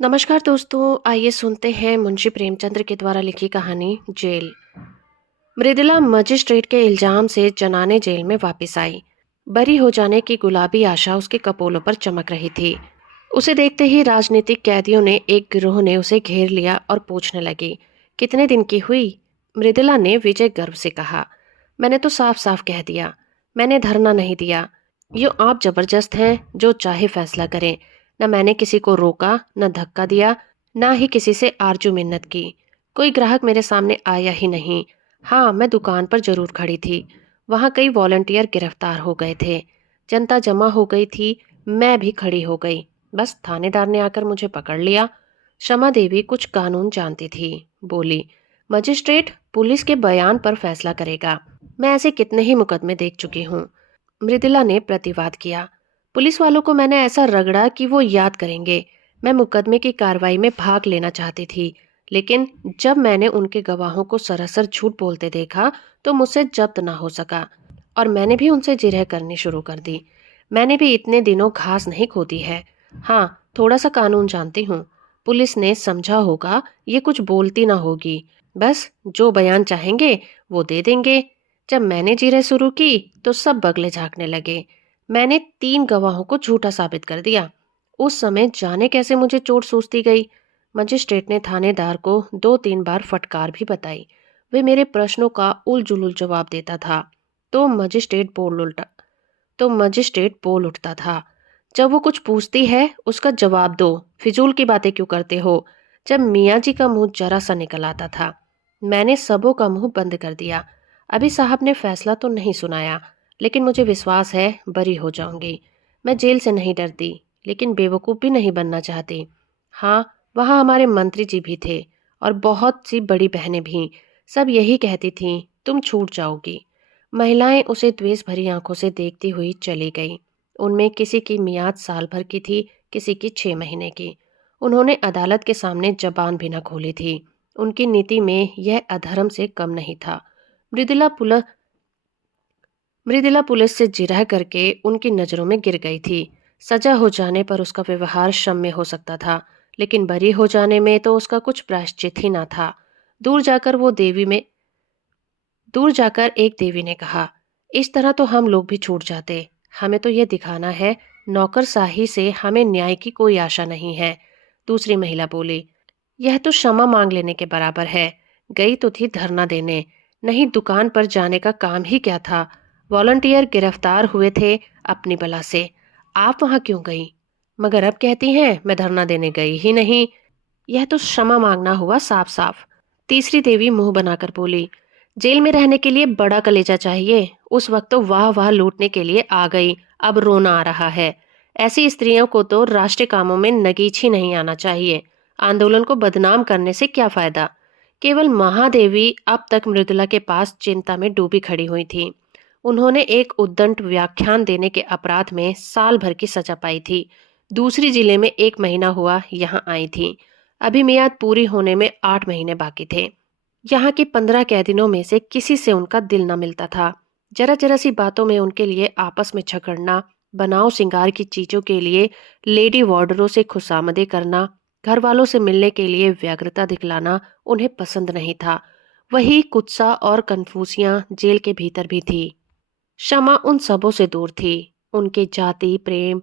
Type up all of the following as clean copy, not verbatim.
नमस्कार दोस्तों, आइए सुनते हैं मुंशी प्रेमचंद्र के द्वारा लिखी कहानी जेल। मृदुला मजिस्ट्रेट के इल्जाम से जनाने जेल में वापस आई। बरी हो जाने की गुलाबी आशा उसके कपोलों पर चमक रही थी। उसे देखते ही राजनीतिक कैदियों ने एक गिरोह ने उसे घेर लिया और पूछने लगे, कितने दिन की हुई? मृदुला ने विजय गर्व से कहा, मैंने तो साफ साफ कह दिया, मैंने धरना नहीं दिया। यो आप जबरदस्त हैं, जो चाहे फैसला करें। न मैंने किसी को रोका, न धक्का दिया, न ही किसी से आरजू मिन्नत की। कोई ग्राहक मेरे सामने आया ही नहीं। हाँ, मैं दुकान पर जरूर खड़ी थी। वहां कई वॉलंटियर गिरफ्तार हो गए थे। जनता जमा हो गई थी। मैं भी खड़ी हो गई। बस थानेदार ने आकर मुझे पकड़ लिया। शमा देवी कुछ कानून जानती थी। बोली, मजिस्ट्रेट पुलिस के बयान पर फैसला करेगा। मैं ऐसे कितने ही मुकदमे देख चुकी हूँ। मृदुला ने प्रतिवाद किया, पुलिस वालों को मैंने ऐसा रगड़ा कि वो याद करेंगे। मैं मुकदमे की कार्रवाई में भाग लेना चाहती थी, लेकिन जब मैंने उनके गवाहों को सरासर झूठ बोलते देखा तो मुझसे जब्त ना हो सका और मैंने भी उनसे जिरह करनी शुरू कर दी। मैंने भी इतने दिनों घास नहीं खोदी है। हाँ, थोड़ा सा कानून जानती हूँ। पुलिस ने समझा होगा ये कुछ बोलती ना होगी, बस जो बयान चाहेंगे वो दे देंगे। जब मैंने जिरह शुरू की तो सब बगले झांकने लगे। मैंने 3 गवाहों को झूठा साबित कर दिया। उस समय जाने कैसे मुझे चोट सूझती गई। मजिस्ट्रेट ने थानेदार को 2-3 बार फटकार भी बताई। वे मेरे प्रश्नों का उलझुल जवाब देता था तो मजिस्ट्रेट बोल उठता था, जब वो कुछ पूछती है उसका जवाब दो, फिजूल की बातें क्यों करते हो। जब मियाँ जी का मुंह जरा सा निकल आता था, मैंने सबों का मुंह बंद कर दिया। अभी साहब ने फैसला तो नहीं सुनाया, लेकिन मुझे विश्वास है बरी हो जाऊंगी। मैं जेल से नहीं डरती, लेकिन बेवकूफ़ भी नहीं बनना चाहती। हाँ, वहाँ हमारे मंत्री जी भी थे और बहुत सी बड़ी बहनें भी। सब यही कहती थीं, तुम छूट जाओगी। महिलाएं उसे द्वेष भरी आंखों से देखती हुई चली गईं। उनमें किसी की मियाद साल भर की थी, किसी की 6 महीने की। उन्होंने अदालत के सामने जबान भी न खोली थी। उनकी नीति में यह अधर्म से कम नहीं था। मृदुला पुल मृदुला पुलिस से जिरह करके उनकी नजरों में गिर गई थी। सजा हो जाने पर उसका व्यवहार क्षम्य हो सकता था, लेकिन बरी हो जाने में तो उसका कुछ प्रायश्चित ही ना था। दूर जाकर वो देवी में दूर जाकर एक देवी ने कहा, इस तरह तो हम लोग भी छूट जाते। हमें तो यह दिखाना है नौकरशाही से हमें न्याय की कोई आशा नहीं है। दूसरी महिला बोली, यह तो क्षमा मांग लेने के बराबर है। गई तो थी धरना देने, नहीं दुकान पर जाने का काम ही क्या था। वॉलंटियर गिरफ्तार हुए थे अपनी बला से। आप वहां क्यों गई? मगर अब कहती हैं मैं धरना देने गई ही नहीं। यह तो क्षमा मांगना हुआ साफ साफ। तीसरी देवी मुंह बनाकर बोली, जेल में रहने के लिए बड़ा कलेजा चाहिए। उस वक्त तो वाह वाह लूटने के लिए आ गई, अब रोना आ रहा है। ऐसी स्त्रियों को तो राष्ट्रीय कामों में नगीच ही नहीं आना चाहिए। आंदोलन को बदनाम करने से क्या फायदा। केवल महादेवी अब तक मृदुला के पास चिंता में डूबी खड़ी हुई थी। उन्होंने एक उद्दंड व्याख्यान देने के अपराध में साल भर की सजा पाई थी। दूसरी जिले में 1 महीना हुआ यहाँ आई थी। अभी मियाद पूरी होने में 8 महीने बाकी थे। यहाँ के 15 कैदियों में से किसी से उनका दिल न मिलता था। जरा जरा सी बातों में उनके लिए आपस में झगड़ना, बनाव सिंगार की चीजों के लिए लेडी वार्डरों से खुशामदे करना, घर वालों से मिलने के लिए व्यग्रता दिखलाना उन्हें पसंद नहीं था। वही कुत्सा और कन्फ्यूसियां जेल के भीतर भी थी। शमा उन सबों से दूर थी। उनके जाति प्रेम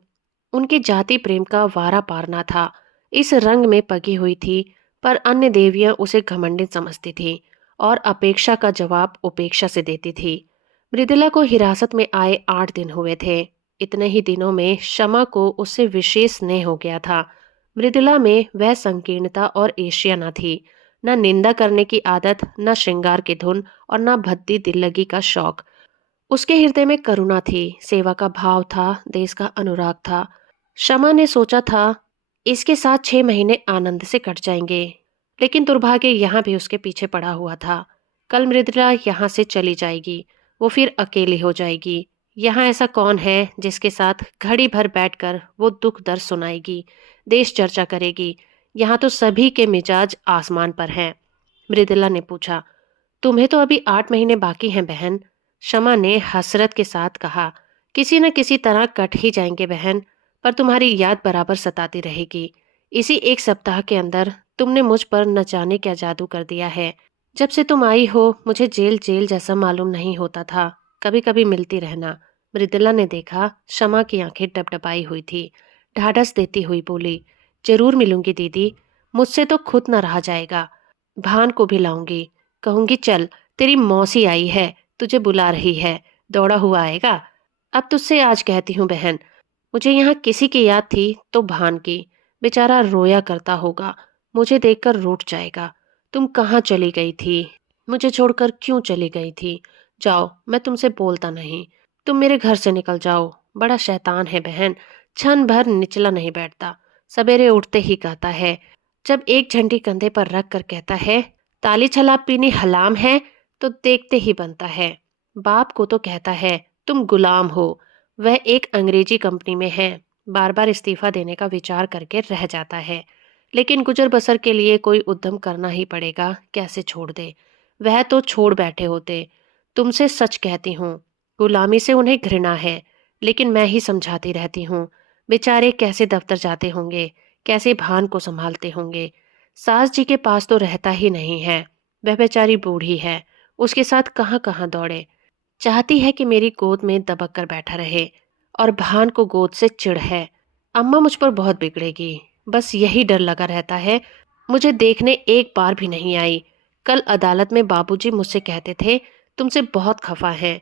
उनके जाति प्रेम का वारा पार ना था। इस रंग में पगी हुई थी, पर अन्य देवियां उसे घमंडित समझती थी और अपेक्षा का जवाब उपेक्षा से देती थी। मृदुला को हिरासत में आए 8 दिन हुए थे। इतने ही दिनों में शमा को उससे विशेष स्नेह हो गया था। मृदुला में वह संकीर्णता और एशिया न थी, न निंदा करने की आदत, न श्रृंगार की धुन और न भद्दी दिल्लगी का शौक। उसके हृदय में करुणा थी, सेवा का भाव था, देश का अनुराग था। शमा ने सोचा था इसके साथ 6 महीने आनंद से कट जाएंगे, लेकिन दुर्भाग्य यहाँ भी उसके पीछे पड़ा हुआ था। कल मृदुला यहाँ से चली जाएगी, वो फिर अकेली हो जाएगी। यहाँ ऐसा कौन है जिसके साथ घड़ी भर बैठकर वो दुख दर्द सुनाएगी, देश चर्चा करेगी। यहाँ तो सभी के मिजाज आसमान पर हैं। मृदुला ने पूछा, तुम्हें तो अभी 8 महीने बाकी हैं बहन। शमा ने हसरत के साथ कहा, किसी न किसी तरह कट ही जाएंगे बहन, पर तुम्हारी याद बराबर सताती रहेगी। इसी एक सप्ताह के अंदर तुमने मुझ पर न जाने क्या जादू कर दिया है। जब से तुम आई हो मुझे जेल जेल जैसा मालूम नहीं होता था। कभी कभी मिलती रहना। मृदुला ने देखा शमा की आंखें डबडबाई हुई थी। ढाढ़स देती हुई बोली, जरूर मिलूंगी दीदी। मुझसे तो खुद न रहा जाएगा। भान को भी लाऊंगी। कहूंगी चल, तेरी मौसी आई है, तुझे बुला रही है। दौड़ा हुआ आएगा। अब तुझसे आज कहती हूँ बहन, मुझे यहाँ किसी की याद थी तो भान की। बेचारा रोया करता होगा, मुझे देखकर रूठ जाएगा। तुम कहाँ चली गई थी? मुझे छोड़कर क्यों चली गई थी? जाओ, मैं तुमसे बोलता नहीं। तुम मेरे घर से निकल जाओ। बड़ा शैतान है बहन, क्षण भर निचला नहीं बैठता। सवेरे उठते ही कहता है, जब एक झंडी कंधे पर रख कर कहता है ताली छलाप पीनी हलाम है, तो देखते ही बनता है। बाप को तो कहता है तुम गुलाम हो। वह एक अंग्रेजी कंपनी में है। बार बार इस्तीफा देने का विचार करके रह जाता है, लेकिन गुजर बसर के लिए कोई उद्यम करना ही पड़ेगा। कैसे छोड़ दे? वह तो छोड़ बैठे होते। तुमसे सच कहती हूँ, गुलामी से उन्हें घृणा है, लेकिन मैं ही समझाती रहती हूँ। बेचारे कैसे दफ्तर जाते होंगे, कैसे भान को संभालते होंगे। सास जी के पास तो रहता ही नहीं है। वह बेचारी बूढ़ी है, उसके साथ कहाँ कहाँ दौड़े। चाहती है कि मेरी गोद में दबक कर बैठा रहे, और भान को गोद से चिढ़ है। अम्मा मुझ पर बहुत बिगड़ेगी, बस यही डर लगा रहता है। मुझे देखने एक बार भी नहीं आई। कल अदालत में बाबूजी मुझसे कहते थे तुमसे बहुत खफा है।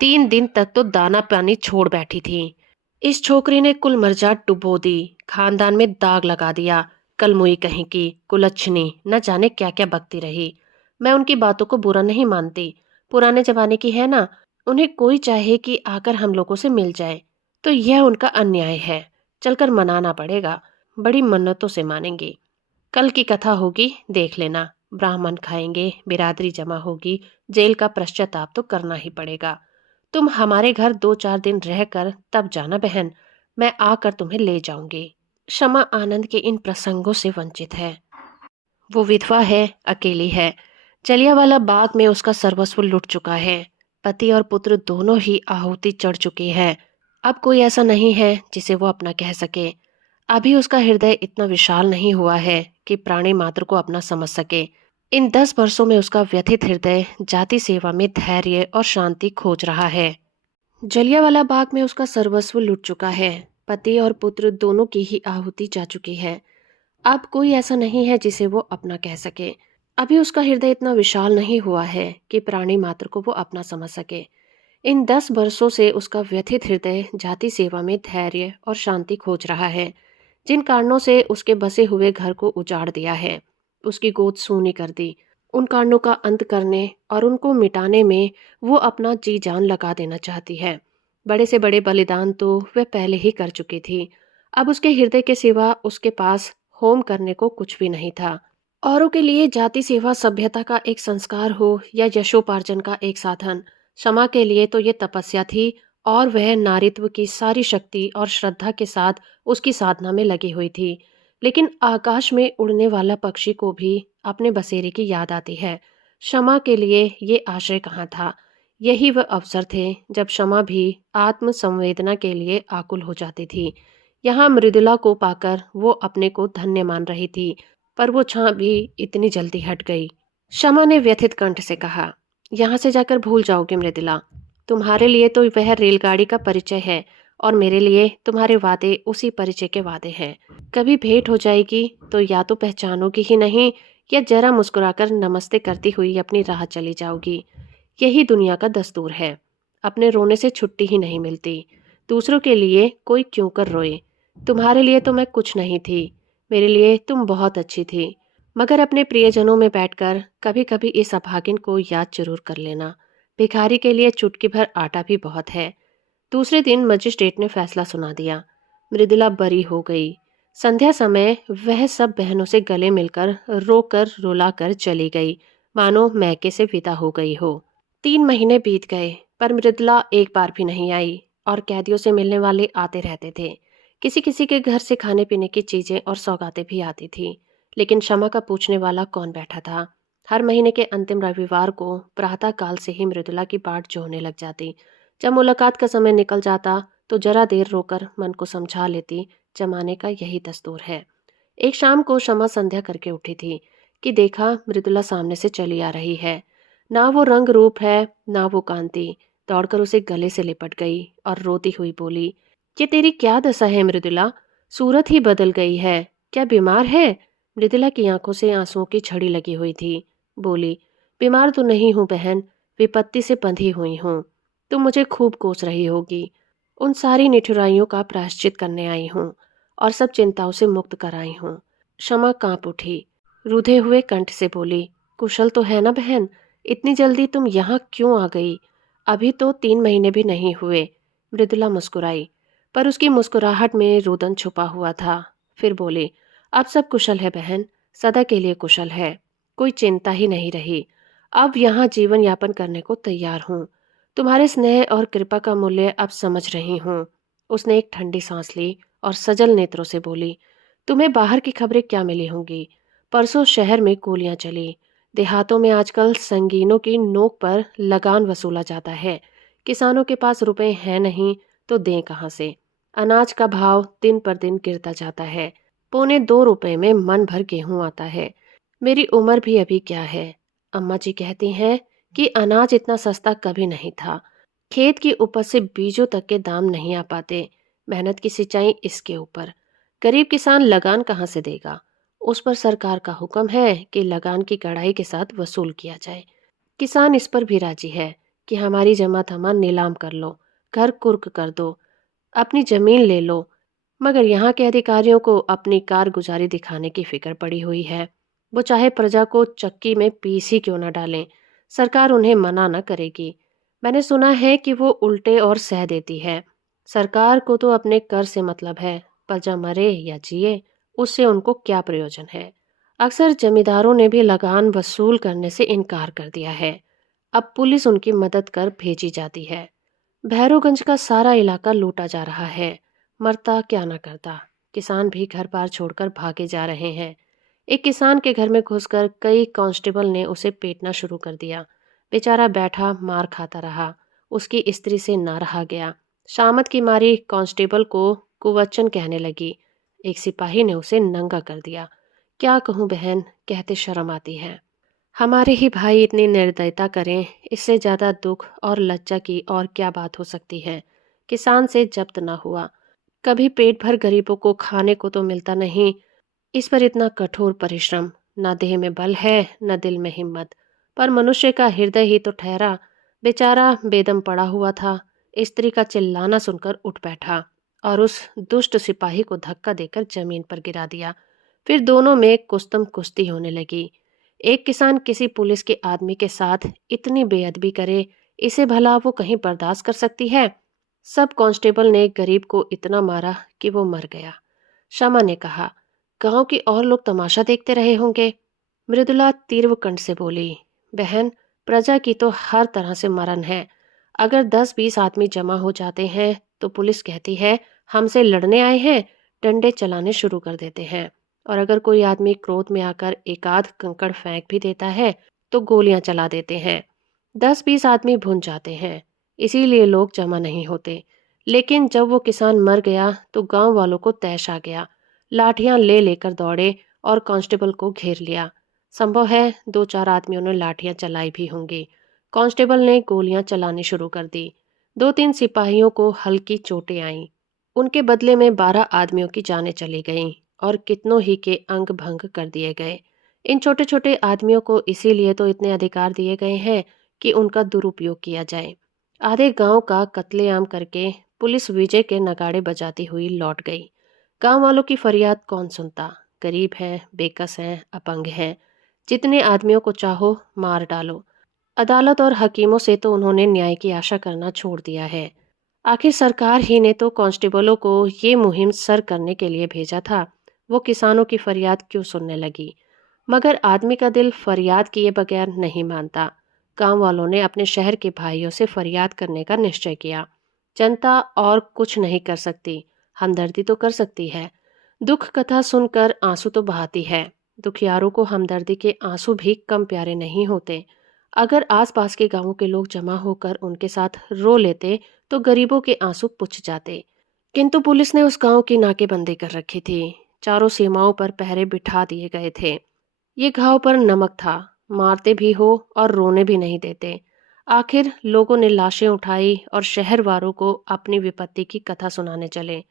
3 दिन तक तो दाना पानी छोड़ बैठी थी। इस छोकरी ने कुल मर्जाद डुबो दी, खानदान में दाग लगा दिया। कलमुई कहीं की कुलच्छनी, न जाने क्या क्या बकती रही। मैं उनकी बातों को बुरा नहीं मानती, पुराने जमाने की है ना। उन्हें कोई चाहे कि आकर हम लोगों से मिल जाए, तो यह उनका अन्याय है। चलकर मनाना पड़ेगा। बड़ी मन्नतों से मानेंगी। कल की कथा होगी, देख लेना। ब्राह्मण खाएंगे, बिरादरी जमा होगी। जेल का पश्चाताप तो करना ही पड़ेगा। तुम हमारे घर 2-4 दिन रहकर तब जाना बहन। मैं आकर तुम्हें ले जाऊंगी। शमा आनंद के इन प्रसंगों से वंचित है। वो विधवा है, अकेली है। जलियांवाला बाग में उसका सर्वस्व लुट चुका है। पति और पुत्र दोनों ही आहुति चढ़ चुकी है। अब कोई ऐसा नहीं है जिसे वो अपना कह सके। अभी उसका हृदय इतना विशाल नहीं हुआ है कि प्राणी मात्र को अपना समझ सके। इन 10 वर्षों में उसका व्यथित हृदय जाति सेवा में धैर्य और शांति खोज रहा है। जलियांवाला बाग में उसका सर्वस्व लुट चुका है। पति और पुत्र दोनों की ही आहुति जा चुकी है। अब कोई ऐसा नहीं है जिसे वो अपना कह सके। अभी उसका हृदय इतना विशाल नहीं हुआ है कि प्राणी मात्र को वो अपना समझ सके। इन 10 वर्षों से उसका व्यथित हृदय जाति सेवा में धैर्य और शांति खोज रहा है। जिन कारणों से उसके बसे हुए घर को उजाड़ दिया है, उसकी गोद सूनी कर दी, उन कारणों का अंत करने और उनको मिटाने में वो अपना जी जान लगा देना चाहती है। बड़े से बड़े बलिदान तो वह पहले ही कर चुकी थी। अब उसके हृदय के सिवा उसके पास होम करने को कुछ भी नहीं था। औरों के लिए जाति सेवा सभ्यता का एक संस्कार हो या यशोपार्जन का एक साधन, क्षमा के लिए तो ये तपस्या थी। और वह नारीत्व की सारी शक्ति और श्रद्धा के साथ उसकी साधना में लगी हुई थी। लेकिन आकाश में उड़ने वाला पक्षी को भी अपने बसेरे की याद आती है। क्षमा के लिए ये आश्रय कहाँ था? यही वह अवसर थे जब क्षमा भी आत्म संवेदना के लिए आकुल हो जाती थी। यहाँ मृदुला को पाकर वो अपने को धन्य मान रही थी, पर वो छां भी इतनी जल्दी हट गई। क्षमा ने व्यथित कंठ से कहा, यहाँ से जाकर भूल जाओगे मृदुला। तुम्हारे लिए तो वह रेलगाड़ी का परिचय है, और मेरे लिए तुम्हारे वादे उसी परिचय के वादे हैं। कभी भेंट हो जाएगी तो या तो पहचानोगी ही नहीं, या जरा मुस्कुराकर नमस्ते करती हुई अपनी राह चली जाओगी। यही दुनिया का दस्तूर है। अपने रोने से छुट्टी ही नहीं मिलती। दूसरों के लिए कोई क्यों कर रोए। तुम्हारे लिए तो मैं कुछ नहीं थी, मेरे लिए तुम बहुत अच्छी थी। मगर अपने प्रियजनों में बैठकर कभी कभी इस अभागिन को याद जरूर कर लेना। भिखारी के लिए चुटकी भर आटा भी बहुत है। दूसरे दिन मजिस्ट्रेट ने फैसला सुना दिया। मृदुला बरी हो गई। संध्या समय वह सब बहनों से गले मिलकर रोकर रुलाकर चली गई, मानो मैके से विदा हो गई हो। 3 महीने बीत गए, पर मृदुला एक बार भी नहीं आई। और कैदियों से मिलने वाले आते रहते थे। किसी किसी के घर से खाने पीने की चीजें और सौगातें भी आती थी। लेकिन क्षमा का पूछने वाला कौन बैठा था? हर महीने के अंतिम रविवार को प्रातः काल से ही मृदुला की बाट जो होने लग जाती। जब मुलाकात का समय निकल जाता तो जरा देर रोकर मन को समझा लेती, जमाने का यही दस्तूर है। एक शाम को शमा संध्या करके उठी थी कि देखा मृदुला सामने से चली आ रही है। ना वो रंग रूप है, ना वो कांति। दौड़कर उसे गले से लिपट गई और रोती हुई बोली, ये तेरी क्या दशा है मृदुला? सूरत ही बदल गई है। क्या बीमार है? मृदुला की आंखों से आंसुओं की छड़ी लगी हुई थी। बोली, बीमार तो नहीं हूं बहन, विपत्ति से बंधी हुई हूं। तुम मुझे खूब कोस रही होगी। उन सारी निठुराइयों का प्रायश्चित करने आई हूं और सब चिंताओं से मुक्त कराई हूं। क्षमा कांप उठी, रूधे हुए कंठ से बोली, कुशल तो है ना बहन? इतनी जल्दी तुम यहाँ क्यों आ गई? अभी तो 3 महीने भी नहीं हुए। मृदुला मुस्कुराई, पर उसकी मुस्कुराहट में रुदन छुपा हुआ था। फिर बोली, अब सब कुशल है बहन, सदा के लिए कुशल है। कोई चिंता ही नहीं रही। अब यहाँ जीवन यापन करने को तैयार हूँ। तुम्हारे स्नेह और कृपा का मूल्य अब समझ रही हूँ। उसने एक ठंडी सांस ली और सजल नेत्रों से बोली, तुम्हें बाहर की खबरें क्या मिली होंगी? परसों शहर में गोलियां चली। देहातों में आजकल संगीनों की नोक पर लगान वसूला जाता है। किसानों के पास रुपए हैं नहीं तो दें कहाँ से? अनाज का भाव दिन पर दिन गिरता जाता है। पौने 2 रुपए में मन भर गेहूं आता है। मेरी उम्र भी अभी क्या है? अम्मा जी कहती हैं कि अनाज इतना सस्ता कभी नहीं था। खेत की उपज से बीजों तक के दाम नहीं आ पाते। मेहनत की सिंचाई इसके ऊपर। गरीब किसान लगान कहाँ से देगा? उस पर सरकार का हुक्म है कि लगान की कड़ाई के साथ वसूल किया जाए। किसान इस पर भी राजी है कि हमारी जमा थमा नीलाम कर लो, घर कुर्क कर दो, अपनी जमीन ले लो। मगर यहाँ के अधिकारियों को अपनी कारगुजारी दिखाने की फिक्र पड़ी हुई है। वो चाहे प्रजा को चक्की में पीस ही क्यों न डालें, सरकार उन्हें मना न करेगी। मैंने सुना है कि वो उल्टे और सह देती है। सरकार को तो अपने कर से मतलब है, प्रजा मरे या जिए उससे उनको क्या प्रयोजन है। अक्सर जमींदारों ने भी लगान वसूल करने से इनकार कर दिया है। अब पुलिस उनकी मदद कर भेजी जाती है। भैरवगंज का सारा इलाका लूटा जा रहा है। मरता क्या ना करता। किसान भी घर बार छोड़कर भागे जा रहे हैं। एक किसान के घर में घुसकर कई कांस्टेबल ने उसे पीटना शुरू कर दिया। बेचारा बैठा मार खाता रहा। उसकी स्त्री से ना रहा गया। शामत की मारी कांस्टेबल को कुवचन कहने लगी। एक सिपाही ने उसे नंगा कर दिया। क्या कहूँ बहन, कहते शर्म आती है। हमारे ही भाई इतनी निर्दयता करें, इससे ज्यादा दुख और लज्जा की और क्या बात हो सकती है। किसान से जब्त ना हुआ, कभी पेट भर गरीबों को खाने को तो मिलता नहीं। इस पर इतना कठोर परिश्रम, न देह में बल है न दिल में हिम्मत। पर मनुष्य का हृदय ही तो ठहरा। बेचारा बेदम पड़ा हुआ था। स्त्री का चिल्लाना सुनकर उठ बैठा और उस दुष्ट सिपाही को धक्का देकर जमीन पर गिरा दिया। फिर दोनों में कुस्तम कुश्ती होने लगी। एक किसान किसी पुलिस के आदमी के साथ इतनी बेअदबी करे, इसे भला वो कहीं बर्दाश्त कर सकती है? सब कांस्टेबल ने गरीब को इतना मारा कि वो मर गया। शमा ने कहा, गांव के और लोग तमाशा देखते रहे होंगे। मृदुला तीव्र कंठ से बोली, बहन, प्रजा की तो हर तरह से मरण है। अगर 10-20 आदमी जमा हो जाते हैं तो पुलिस कहती है हमसे लड़ने आए हैं, डंडे चलाने शुरू कर देते हैं। और अगर कोई आदमी क्रोध में आकर एकाध कंकड़ फेंक भी देता है तो गोलियां चला देते हैं। 10-20 आदमी भुन जाते हैं, इसीलिए लोग जमा नहीं होते। लेकिन जब वो किसान मर गया तो गांव वालों को तैश आ गया। लाठियां ले लेकर दौड़े और कांस्टेबल को घेर लिया। संभव है 2-4 आदमियों ने लाठियां चलाई भी होंगी। कांस्टेबल ने गोलियां चलानी शुरू कर दी। 2-3 सिपाहियों को हल्की चोटें आईं। उनके बदले में 12 आदमियों की जानें चली गईं और कितनों ही के अंग भंग कर दिए गए। इन छोटे छोटे आदमियों को इसीलिए तो इतने अधिकार दिए गए हैं कि उनका दुरुपयोग किया जाए। आधे गांव का कत्लेआम करके पुलिस विजय के नगाड़े बजाती हुई लौट गई। गांव वालों की फरियाद कौन सुनता? गरीब हैं, बेकस हैं, अपंग हैं। जितने आदमियों को चाहो मार डालो। अदालत और हकीमों से तो उन्होंने न्याय की आशा करना छोड़ दिया है। आखिर सरकार ही ने तो कांस्टेबलों को ये मुहिम सर करने के लिए भेजा था। वो किसानों की फरियाद क्यों सुनने लगी? मगर आदमी का दिल फरियाद किए बगैर नहीं मानता। गांव वालों ने अपने शहर के भाइयों से फरियाद करने का निश्चय किया। जनता और कुछ नहीं कर सकती, हमदर्दी तो कर सकती है। दुख कथा सुनकर आंसू तो बहाती है। दुखियारों को हमदर्दी के आंसू भी कम प्यारे नहीं होते। अगर आसपास के गांवों के लोग जमा होकर उनके साथ रो लेते तो गरीबों के आंसू पुछ जाते। किंतु पुलिस ने उस गांव की नाकेबंदी कर रखी थी। चारों सीमाओं पर पहरे बिठा दिए गए थे। ये घाव पर नमक था, मारते भी हो और रोने भी नहीं देते। आखिर लोगों ने लाशें उठाई और शहर वालों को अपनी विपत्ति की कथा सुनाने चले।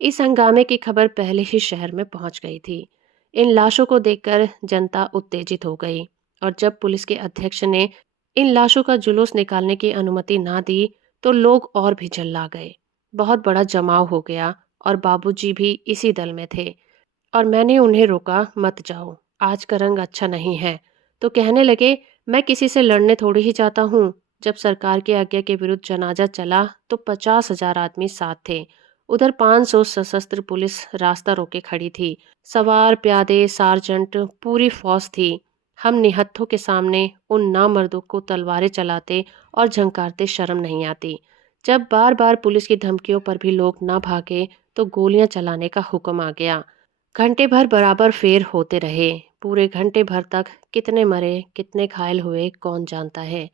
इस हंगामे की खबर पहले ही शहर में पहुंच गई थी। इन लाशों को देखकर जनता उत्तेजित हो गई और जब पुलिस के अध्यक्ष ने इन लाशों का जुलूस निकालने की अनुमति ना दी तो लोग और भी चिल्ला गए। बहुत बड़ा जमाव हो गया और बाबूजी भी इसी दल में थे। और मैंने उन्हें रोका, मत जाओ, आज का रंग अच्छा नहीं है। तो कहने लगे, मैं किसी से लड़ने थोड़ी ही जाता हूँ। जब सरकार की आज्ञा के विरुद्ध जनाजा चला तो 50,000 आदमी साथ थे। उधर 500 सशस्त्र पुलिस रास्ता रोके खड़ी थी। सवार, प्यादे, सार्जेंट, पूरी फौज थी। हम निहत्थों के सामने उन नामर्दों को तलवारें चलाते और झंकारते शर्म नहीं आती। जब बार बार पुलिस की धमकियों पर भी लोग ना भागे तो गोलियां चलाने का हुक्म आ गया। घंटे भर बराबर फेर होते रहे। पूरे घंटे भर तक कितने मरे, कितने घायल हुए, कौन जानता है।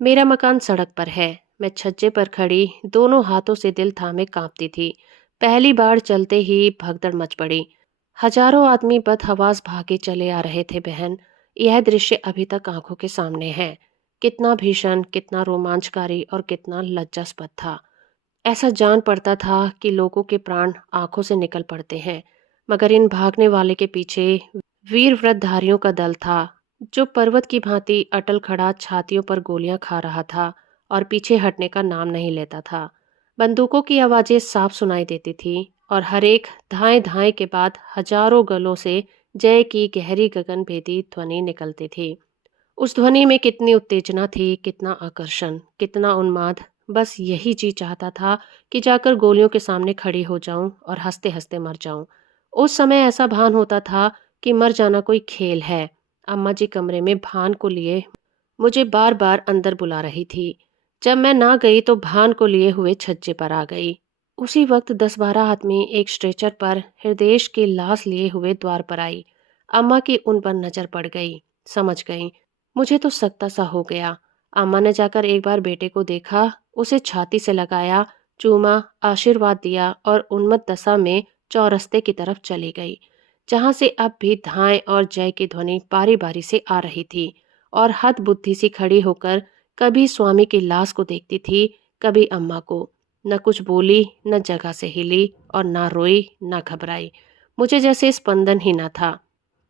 मेरा मकान सड़क पर है। मैं छज्जे पर खड़ी दोनों हाथों से दिल थामे कांपती थी। पहली बार चलते ही भगदड़ मच पड़ी। हजारों आदमी बदहवास भागे चले आ रहे थे बहन। यह दृश्य अभी तक आंखों के सामने है। कितना भीषण, कितना रोमांचकारी और कितना लज्जास्पद था। ऐसा जान पड़ता था कि लोगों के प्राण आंखों से निकल पड़ते हैं। मगर इन भागने वाले के पीछे वीर व्रतधारियों का दल था, जो पर्वत की भांति अटल खड़ा छातियों पर गोलियां खा रहा था और पीछे हटने का नाम नहीं लेता था। बंदूकों की आवाजें साफ सुनाई देती थी और हर एक धाए धाए के बाद हजारों गलों से जय की गहरी गगनभेदी ध्वनि निकलती थी। उस ध्वनि में कितनी उत्तेजना थी, कितना आकर्षण, कितना उन्माद। बस यही जी चाहता था कि जाकर गोलियों के सामने खड़ी हो जाऊं और हंसते हंसते मर जाऊं। उस समय ऐसा भान होता था कि मर जाना कोई खेल है। अम्मा जी कमरे में भान को लिए मुझे बार बार अंदर बुला रही थी। जब मैं ना गई तो भान को लिए हुए छज्जे पर आ गई। उसी वक्त 10-12 आदमी एक स्ट्रेचर पर हृदय की लाश लिए हुए द्वार पर आई। अम्मा की उन पर नजर पड़ गई। समझ गई। मुझे तो सकता सा हो गया। अम्मा ने जाकर एक बार बेटे को देखा, उसे छाती से लगाया, चूमा, आशीर्वाद दिया और उन्मत्त दशा में चौरस्ते की तरफ चली गई, जहां से अब भी धाएं और जय की ध्वनि बारी बारी से आ रही थी। और हद बुद्धि सी खड़ी होकर कभी स्वामी की लाश को देखती थी, कभी अम्मा को। न कुछ बोली, न जगह से हिली और न रोई, न घबराई। मुझे जैसे स्पंदन ही न था।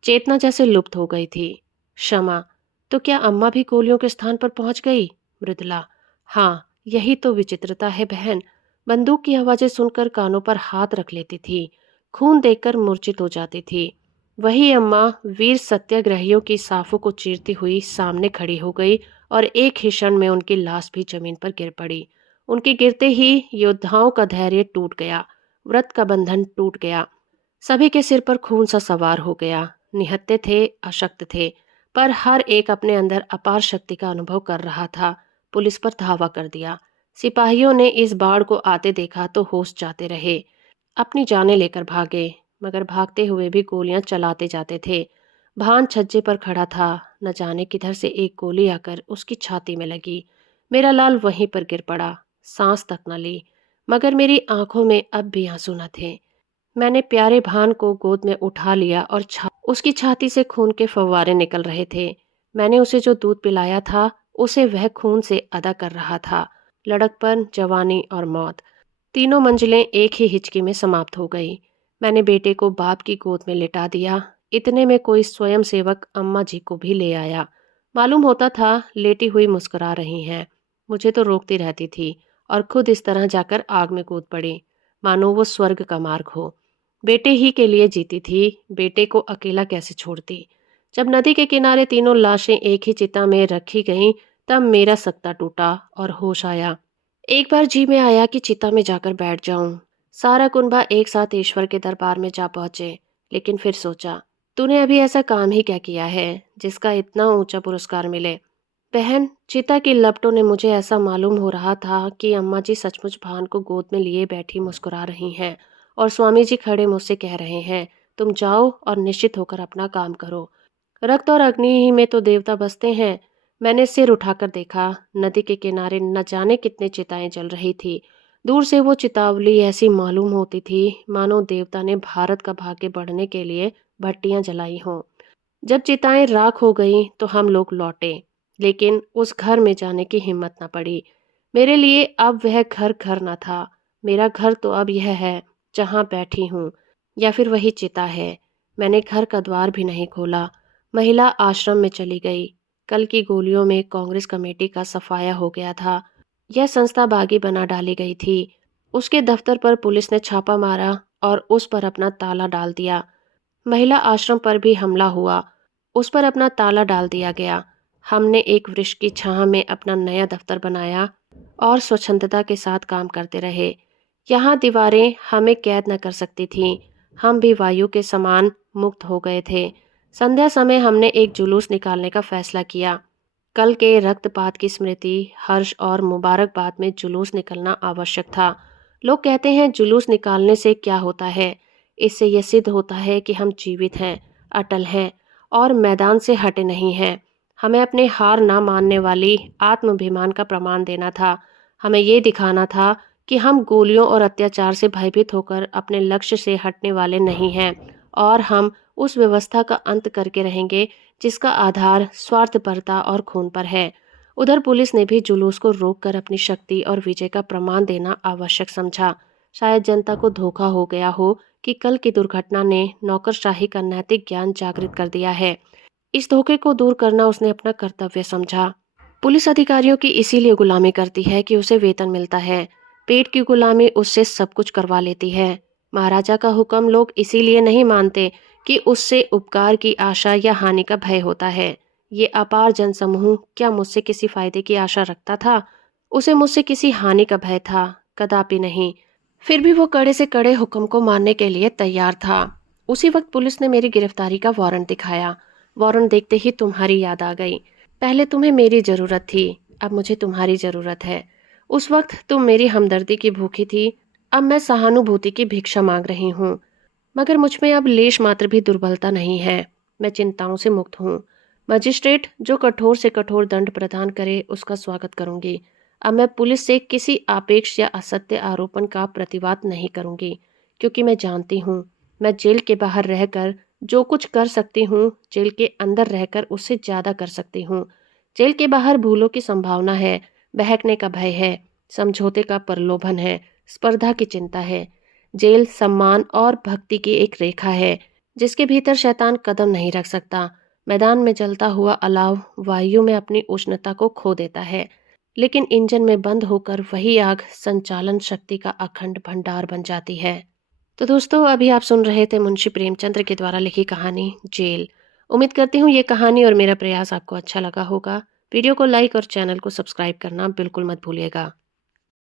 चेतना जैसे लुप्त हो गई थी। क्षमा। तो क्या अम्मा भी गोलियों के स्थान पर पहुंच गई? मृदुला। हाँ, यही तो विचित्रता है बहन। बंदूक की आवाजें सुनकर कानों पर हाथ रख लेती थी। खून देखकर मूर्छित हो जाती थी। वही अम्मा वीर सत्याग्रहियों की साफों को चीरती हुई सामने खड़ी हो गई और एक ही क्षण में उनकी लाश भी जमीन पर गिर पड़ी। उनके गिरते ही योद्धाओं का धैर्य टूट गया। व्रत का बंधन टूट गया। सभी के सिर पर खून सा सवार हो गया। निहत्थे थे, अशक्त थे, पर हर एक अपने अंदर अपार शक्ति का अनुभव कर रहा था। पुलिस पर धावा कर दिया। सिपाहियों ने इस बाढ़ को आते देखा तो होश जाते रहे। अपनी जानें लेकर भागे, मगर भागते हुए भी गोलियां चलाते जाते थे। भान छज्जे पर खड़ा था। न जाने किधर से एक गोली आकर उसकी छाती में लगी। मेरा लाल वहीं पर गिर पड़ा। सांस तक न ली। मगर मेरी आंखों में अब भी आंसू न थे। मैंने प्यारे भान को गोद में उठा लिया और उसकी छाती से खून के फव्वारे निकल रहे थे। मैंने उसे जो दूध पिलाया था उसे वह खून से अदा कर रहा था। लड़कपन, जवानी और मौत, तीनों मंजिलें एक ही हिचकी में समाप्त हो गई। मैंने बेटे को बाप की गोद में लिटा दिया। इतने में कोई स्वयं सेवक अम्मा जी को भी ले आया। मालूम होता था लेटी हुई मुस्कुरा रही हैं। मुझे तो रोकती रहती थी और खुद इस तरह जाकर आग में कूद पड़ी, मानो वो स्वर्ग का मार्ग हो। बेटे ही के लिए जीती थी, बेटे को अकेला कैसे छोड़ती। जब नदी के किनारे तीनों लाशें एक ही चिता में रखी गईं, तब मेरा सकता टूटा और होश आया। एक बार जी में आया कि चिता में जाकर बैठ जाऊं। सारा कुनबा एक साथ ईश्वर के दरबार में जा पहुंचे। लेकिन फिर सोचा, तूने अभी ऐसा काम ही क्या किया है जिसका इतना ऊंचा पुरस्कार मिले। बहन, चिता की लपटों ने मुझे ऐसा मालूम हो रहा था कि अम्मा जी सचमुच भान को गोद में लिए बैठी मुस्कुरा रही हैं और स्वामी जी खड़े मुझसे कह रहे हैं, तुम जाओ और निश्चित होकर अपना काम करो। रक्त और अग्नि ही में तो देवता बसते हैं। मैंने सिर उठाकर देखा। नदी के किनारे न जाने कितने चिताएं जल रही थी। दूर से वो चितावली ऐसी मालूम होती थी मानो देवता ने भारत का भाग्य बढ़ने के लिए भट्टियां जलाई हों। जब चिताएं राख हो गईं तो हम लोग लौटे, लेकिन उस घर में जाने की हिम्मत न पड़ी। मेरे लिए अब वह घर घर न था। मेरा घर तो अब यह है जहां बैठी हूँ, या फिर वही चिता है। मैंने घर का द्वार भी नहीं खोला। महिला आश्रम में चली गई। कल की गोलियों में कांग्रेस कमेटी का सफाया हो गया था। यह संस्था बागी बना डाली गई थी। उसके दफ्तर पर पुलिस ने छापा मारा और उस पर अपना ताला डाल दिया। महिला आश्रम पर भी हमला हुआ। उस पर अपना ताला डाल दिया गया। हमने एक वृक्ष की छाह में अपना नया दफ्तर बनाया और स्वच्छंदता के साथ काम करते रहे। यहाँ दीवारें हमें कैद न कर सकती थीं। हम भी वायु के समान मुक्त हो गए थे। संध्या समय हमने एक जुलूस निकालने का फैसला किया। कल के रक्तपात की स्मृति, हर्ष और मुबारकबाद में जुलूस निकलना आवश्यक था। लोग कहते हैं जुलूस निकालने से क्या होता है। इससे यह सिद्ध होता है कि हम जीवित हैं, अटल हैं और मैदान से हटे नहीं हैं। हमें अपने हार ना मानने वाली आत्माभिमान का प्रमाण देना था। हमें ये दिखाना था कि हम गोलियों और अत्याचार से भयभीत होकर अपने लक्ष्य से हटने वाले नहीं हैं और हम उस व्यवस्था का अंत करके रहेंगे जिसका आधार स्वार्थपरता और खून पर है। उधर पुलिस ने भी जुलूस को रोककर अपनी शक्ति और विजय का प्रमाण देना आवश्यक समझा। शायद जनता को धोखा हो गया हो कि कल की दुर्घटना ने नौकरशाही का नैतिक ज्ञान जागृत कर दिया है। इस धोखे को दूर करना उसने अपना कर्तव्य समझा। पुलिस अधिकारियों की इसीलिए गुलामी करती है कि उसे वेतन मिलता है। पेट की गुलामी उससे सब कुछ करवा लेती है। महाराजा का हुक्म लोग इसीलिए नहीं मानते कि उससे उपकार की आशा या हानि का भय होता है। ये अपार जनसमूह क्या मुझसे किसी फायदे की आशा रखता था? उसे मुझसे किसी हानि का भय था? कदापि नहीं। फिर भी वो कड़े से कड़े हुक्म को मानने के लिए तैयार था। उसी वक्त पुलिस ने मेरी गिरफ्तारी का वारंट दिखाया। वारंट देखते ही तुम्हारी याद आ गई। पहले तुम्हें मेरी जरूरत थी, अब मुझे तुम्हारी जरूरत है। उस वक्त तुम मेरी हमदर्दी की भूखी थी, अब मैं सहानुभूति की भिक्षा मांग रही हूँ। मगर मुझ में अब लेश मात्र भी दुर्बलता नहीं है। मैं चिंताओं से मुक्त हूँ। मजिस्ट्रेट जो कठोर से कठोर दंड प्रदान करे उसका स्वागत करूंगी। अब मैं पुलिस से किसी आपेक्ष या असत्य आरोपण का प्रतिवाद नहीं करूंगी, क्योंकि मैं जानती हूँ मैं जेल के बाहर रहकर जो कुछ कर सकती हूँ जेल के अंदर रहकर उससे ज्यादा कर सकती हूँ। जेल के बाहर भूलों की संभावना है, बहकने का भय है, समझौते का प्रलोभन है, स्पर्धा की चिंता है। जेल सम्मान और भक्ति की एक रेखा है जिसके भीतर शैतान कदम नहीं रख सकता। मैदान में जलता हुआ अलाव वायु में अपनी उष्णता को खो देता है, लेकिन इंजन में बंद होकर वही आग संचालन शक्ति का अखंड भंडार बन जाती है। तो दोस्तों, अभी आप सुन रहे थे मुंशी प्रेमचंद्र के द्वारा लिखी कहानी जेल। उम्मीद करती हूँ ये कहानी और मेरा प्रयास आपको अच्छा लगा होगा। वीडियो को लाइक और चैनल को सब्सक्राइब करना बिल्कुल मत भूलिएगा।